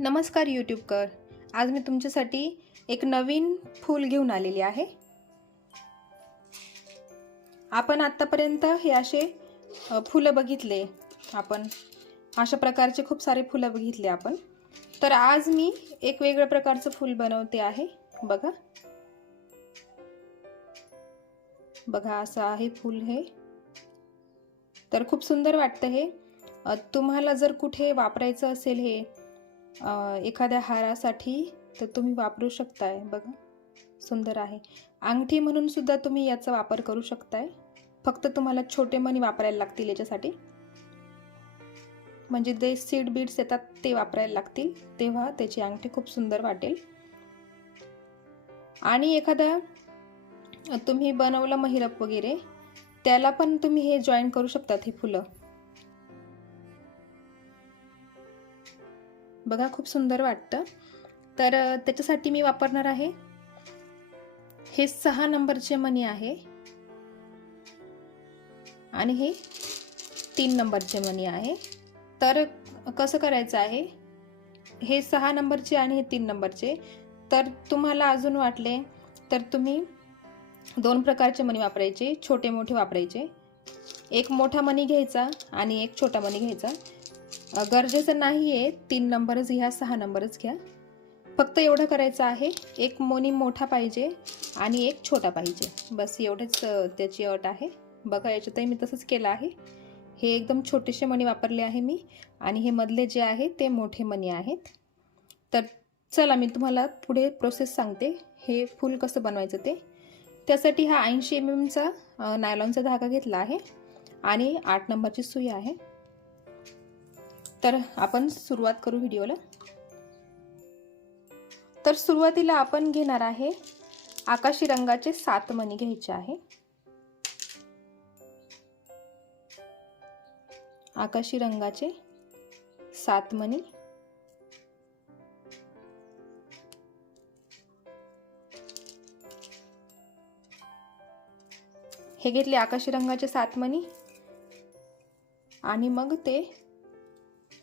नमस्कार यूट्यूबकर. आज मी तुमच्यासाठी एक नवीन फूल घेऊन आलेली आहे. आपण आतापर्यंत हे असे फुलं बघितले, आपण अशा प्रकारचे खूप सारे फुलं बघितले आपण. तर आज मी एक वेगळ्या प्रकारचं फूल बनवते आहे. बघा बघा असं आहे फूल हे. तर खूप सुंदर वाटतं हे. तुम्हाला जर कुठे वापरायचं असेल हे एखाद्या हारासाठी तर तुम्ही वापरू शकताय. बघा सुंदर आहे. अंगठी म्हणून सुद्धा तुम्ही याचा वापर करू शकताय. फक्त तुम्हाला छोटे मणी वापरायला लागतील याच्यासाठी, म्हणजे जे सीड बीड्स येतात ते वापरायला लागतील, तेव्हा त्याची अंगठी खूप सुंदर वाटेल. आणि एखादा तुम्ही बनवलं महिरप वगैरे, त्याला पण तुम्ही हे जॉईन करू शकतात हे फुलं. बघा खूप सुंदर वाटतं. तर त्याच्यासाठी मी वापरणार आहे हे 6 नंबरचे मणी आहे आणि हे 3 नंबरचे मणी आहे. तर कसं करायचं आहे, हे 6 नंबरचे आणि हे 3 नंबरचे. तर तुम्हाला अजून वाटले तर तुम्ही 2 प्रकारचे मणी वापरायचे, छोटे मोठे वापरायचे. एक मोठा मणी घ्यायचा आणि एक छोटा मणी घ्यायचा. गरजेचं नाही आहे 3 नंबरच घ्या, 6 नंबरच घ्या. फक्त एवढं करायचं आहे, एक मणी मोठा पाहिजे आणि एक छोटा पाहिजे, बस एवढेच त्याची अट आहे. बघा याच्यातही मी तसंच केलं आहे. हे एकदम छोटेसे मणी वापरले आहे मी आणि हे मधले जे आहे ते मोठे मणी आहेत. तर चला मी तुम्हाला पुढे प्रोसेस सांगते, हे फूल कसं बनवायचं ते. त्यासाठी हा 80 mm चा नायलॉनचा धागा घेतला आहे आणि 8 नंबरची सुई आहे. तर आपण सुरुवात करू व्हिडिओला. तर सुरुवातीला आपण घेणार आहे आकाशी रंगाचे 7 मणी घ्यायचे आहे. आकाशी रंगाचे 7 मणी. हे घेतले आकाशी रंगाचे 7 मणी आणि मग ते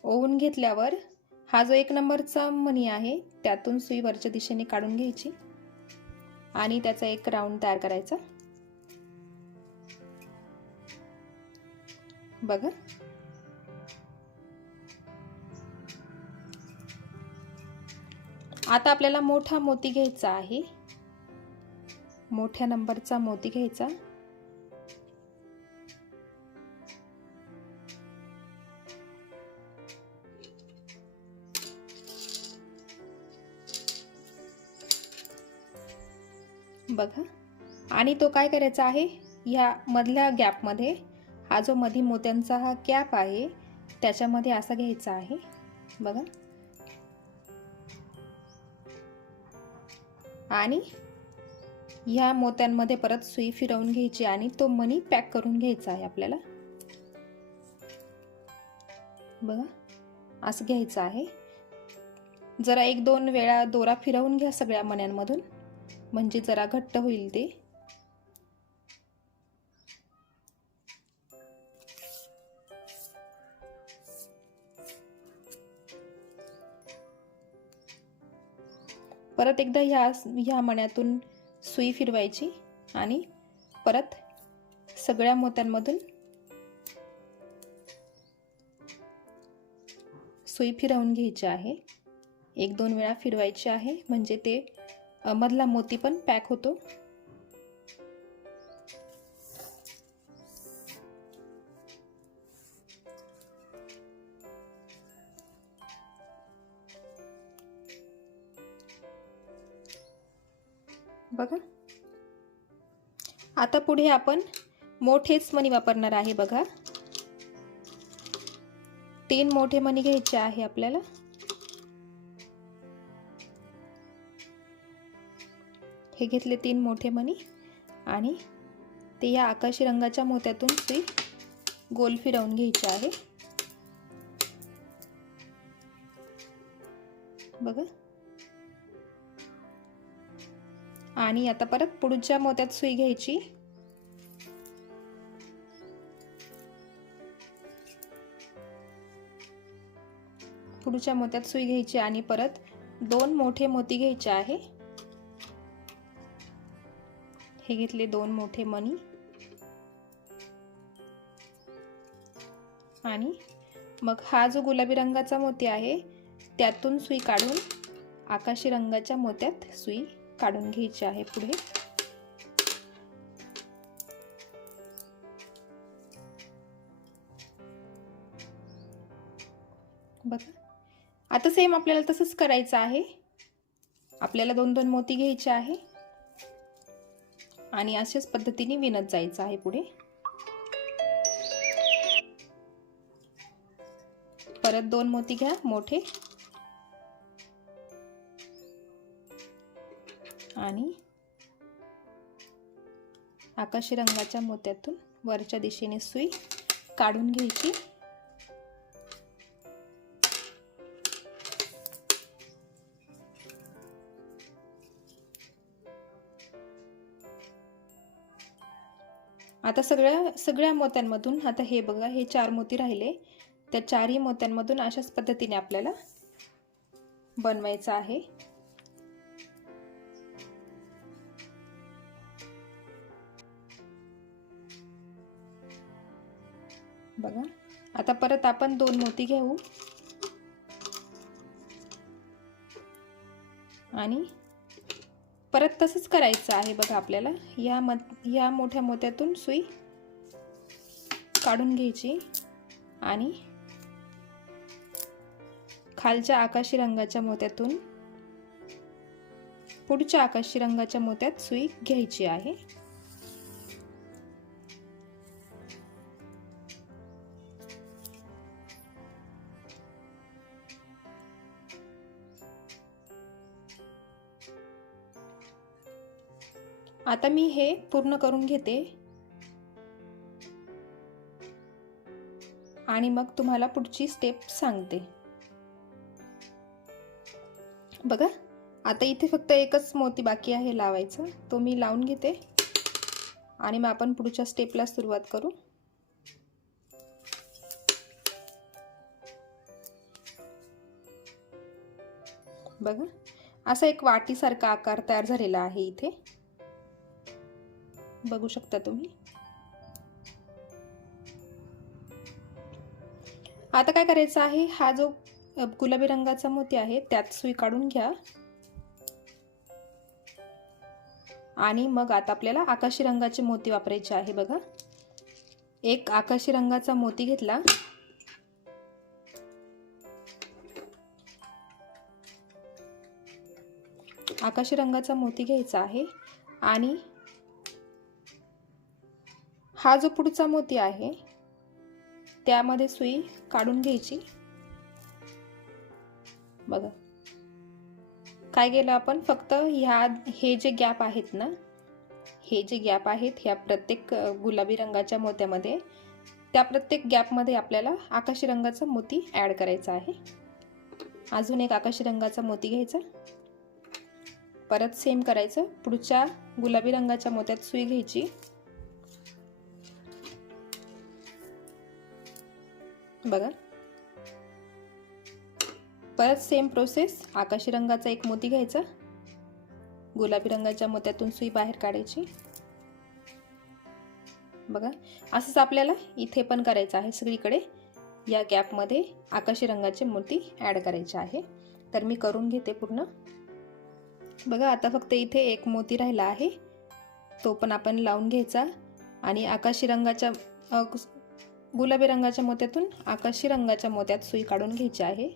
ओवून घेतल्यावर हा जो 1 नंबरचा मणी आहे त्यातून सुई वरच्या दिशेने काढून घ्यायची आणि त्याचा एक राऊंड तयार करायचा. बघा आता आपल्याला मोठा मोती घ्यायचा आहे. मोठ्या नंबरचा मोती घ्यायचा. बघा आणि तो काय करायचा आहे, ह्या मधल्या गॅपमध्ये हा जो मधी मोत्यांचा हा गॅप आहे त्याच्यामध्ये असा घ्यायचा आहे. बघा आणि ह्या मोत्यांमध्ये परत सुई फिरवून घ्यायची आणि तो मणी पॅक करून घ्यायचा आहे आपल्याला. बघा असं घ्यायचं आहे. जरा 1-2 वेळा दोरा फिरवून घ्या सगळ्या मण्यांमधून, म्हणजे जरा घट्ट होईल ते. परत एकदा ह्या मण्यातून सुई फिरवायची आणि परत सगळ्या मोत्यांमधून सुई फिरवून घ्यायची आहे. 1-2 वेळा फिरवायची आहे, म्हणजे ते मधला मोती पण पॅक होतो. बघा आता पुढे आपण मोठेच मणी वापरणार आहे. बघा 3 मोठे मणी घ्यायचे आहे आपल्याला. हे घेतले 3 मोठे मणी आणि ते या आकाशी रंगाच्या मोत्यातून सुई गोल फिरवून घ्यायची आहे. बघा आणि आता परत पुढच्या मोत्यात सुई घ्यायची पुढच्या मोत्यात सुई घ्यायची आणि परत 2 मोठे मोती घ्यायचे आहे। हे घेतले 2 मोठे मणी आणि मग हा जो गुलाबी रंगाचा मोती आहे त्यातून सुई काढून आकाशी रंगाच्या मोत्यात सुई काढून घ्यायची आहे पुढे। बघा आता सेम आपल्याला तसंच करायचं आहे। आपल्याला 2-2 मोती घ्यायचे आहे आणि अशाच पद्धतीने विणत जायचं आहे पुढे। परत 2 मोती घ्या मोठे आणि आकाशी रंगाच्या मोत्यातून वरच्या दिशेने सुई काढून घ्यायची। आता सगळ्या मोत्यांमधून आता हे बघा हे 4 मोती राहिले, त्या 4ही मोत्यांमधून अशाच पद्धतीने आपल्याला बनवायचं आहे। बघा आता परत आपण 2 मोती घेऊ आणि परत तसंच करायचं आहे। बघा आपल्याला या मोठ्या मोत्यातून सुई काढून घ्यायची आणि खालच्या आकाशी रंगाच्या मोत्यातून पुढच्या आकाशी रंगाच्या मोत्यात सुई घ्यायची आहे। आता मी हे पूर्ण करून घेते आणि मग तुम्हाला पुढची स्टेप सांगते। बघा आता इथे फक्त एकच मोती बाकी आहे लावायचं, तो मी लावून घेते आणि मग आपण पुढच्या स्टेपला सुरुवात करू। बघा असा एक वाटीसारखा आकार तयार झालेला आहे इथे, बघू शकता तुम्ही। आता काय करायचं आहे, हा जो गुलाबी रंगाचा मोती आहे त्यात सुई काढून घ्या आणि मग आता आपल्याला आकाशी रंगाचे मोती वापरायचे आहे। बघा एक आकाशी रंगाचा मोती घेतला आकाशी रंगाचा मोती घ्यायचा आहे आणि हा जो पुढचा मोती आहे त्यामध्ये सुई काढून घ्यायची। बघा काय केलं आपण, फक्त हे जे गॅप आहेत ना, हे जे गॅप आहेत ह्या प्रत्येक गुलाबी रंगाच्या मोत्यामध्ये, त्या प्रत्येक गॅपमध्ये आपल्याला आकाशी रंगाचा मोती ॲड करायचा आहे। अजून एक आकाशी रंगाचा मोती घ्यायचा, परत सेम करायचं, पुढच्या गुलाबी रंगाच्या मोत्यात सुई घ्यायची। बघा परत सेम प्रोसेस, आकाशी रंगाचा एक मोती घ्यायचा, गुलाबी रंगाच्या मोत्यातून सुई बाहेर काढायची। बघा असंच आपल्याला इथे पण करायचं आहे, सगळीकडे या गॅपमध्ये आकाशी रंगाचे मोती ॲड करायचे आहे। तर मी करून घेते पूर्ण। बघा आता फक्त इथे एक मोती राहिला आहे, तो पण आपण लावून घ्यायचा आणि आकाशी रंगाच्या गुलाबी रंगाच्या मोत्यातून आकाशी रंगाच्या मोत्यात सुई काढून घ्यायची आहे।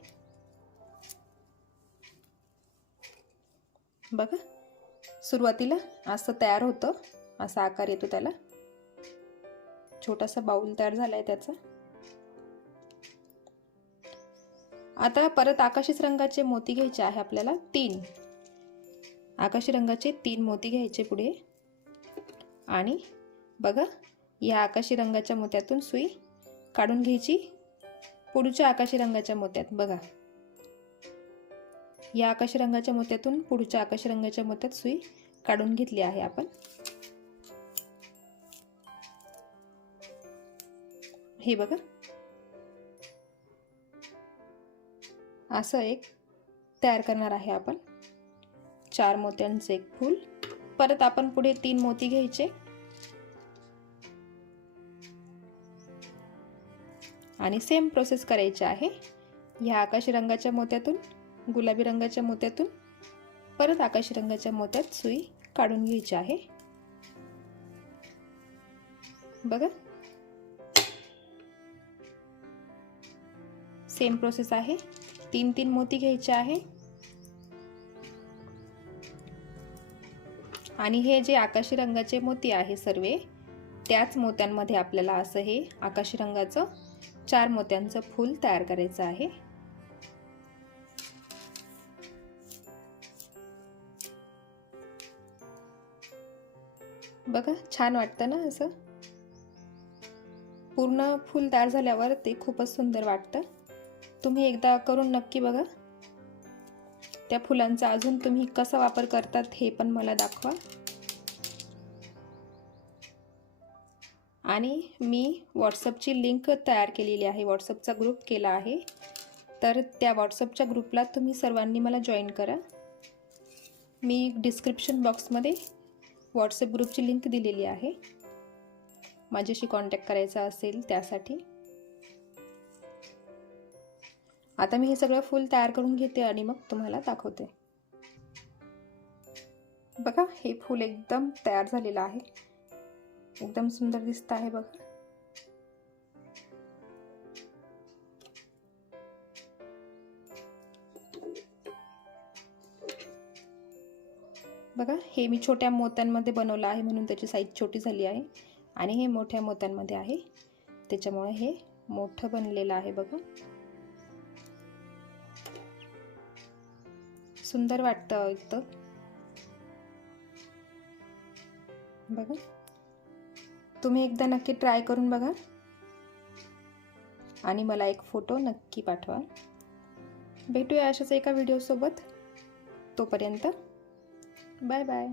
बघा सुरुवातीला असं तयार होतं, असा आकार येतो त्याला, छोटासा बाउल तयार झालाय त्याचा। आता परत आकाशीच रंगाचे मोती घ्यायचे आहे आपल्याला, 3 आकाशी रंगाचे 3 मोती घ्यायचे पुढे आणि बघा या आकाशी रंगाच्या मोत्यातून सुई काढून घ्यायची पुढच्या आकाशी रंगाच्या मोत्यात। बघा या आकाशी रंगाच्या मोत्यातून पुढच्या आकाशी रंगाच्या मोत्यात सुई काढून घेतली आहे आपण। हे बघा असं एक तयार करणार आहे आपण. 4 मोत्यांचं एक फूल. परत आपण पुढे 3 मोती घ्यायचे आणि सेम प्रोसेस करायची आहे. ह्या आकाशी रंगाच्या मोत्यातून, गुलाबी रंगाच्या मोत्यातून परत आकाशी रंगाच्या मोत्यात सुई काढून घ्यायची आहे. बघा, सेम प्रोसेस आहे. 3 मोती घ्यायचे आहे आणि हे जे आकाशी रंगाचे मोती आहे सर्व त्याच मोत्यांमध्ये आपल्याला असं हे आकाशी रंगाचं 4 मोत्यांचं फूल तयार करायचं आहे. बघा, छान वाटतं ना असं. पूर्ण फूल तयार झाल्यावर ते खूपच सुंदर वाटतं. तुम्ही एकदा करून नक्की बघा. त्या फुलांचा अजून तुम्ही कसा वापर करतात हे पण मला दाखवा. आणि मी व्हॉट्सअपची लिंक तयार केलेली आहे, व्हॉट्सअपचा ग्रुप केला आहे, तर त्या व्हॉट्सअपच्या ग्रुपला तुम्ही सर्वांनी मला जॉईन करा. मी डिस्क्रिप्शन बॉक्समध्ये व्हॉट्सअप ग्रुपची लिंक दिलेली आहे, माझ्याशी कॉन्टॅक्ट करायचा असेल त्यासाठी. आता मी हे सगळं फूल तयार करून घेते आणि मग तुम्हाला दाखवते. बघा, हे फूल एकदम तयार झालेलं आहे, एकदम सुंदर दिसत आहे. बघा, बघा, हे मी छोट्या मोत्यांमध्ये बनवलं आहे म्हणून त्याची साईज छोटी झाली आहे आणि हे मोठ्या मोत्यांमध्ये आहे त्याच्यामुळे हे मोठं बनलेलं आहे. बघा, सुंदर वाटतं एकदम. बघा, तुम्ही एकदा नक्की ट्राय करून बघा आणि मला एक फोटो नक्की पाठवा. भेटूया अशाच एका व्हिडिओसोबत. तोपर्यंत बाय बाय.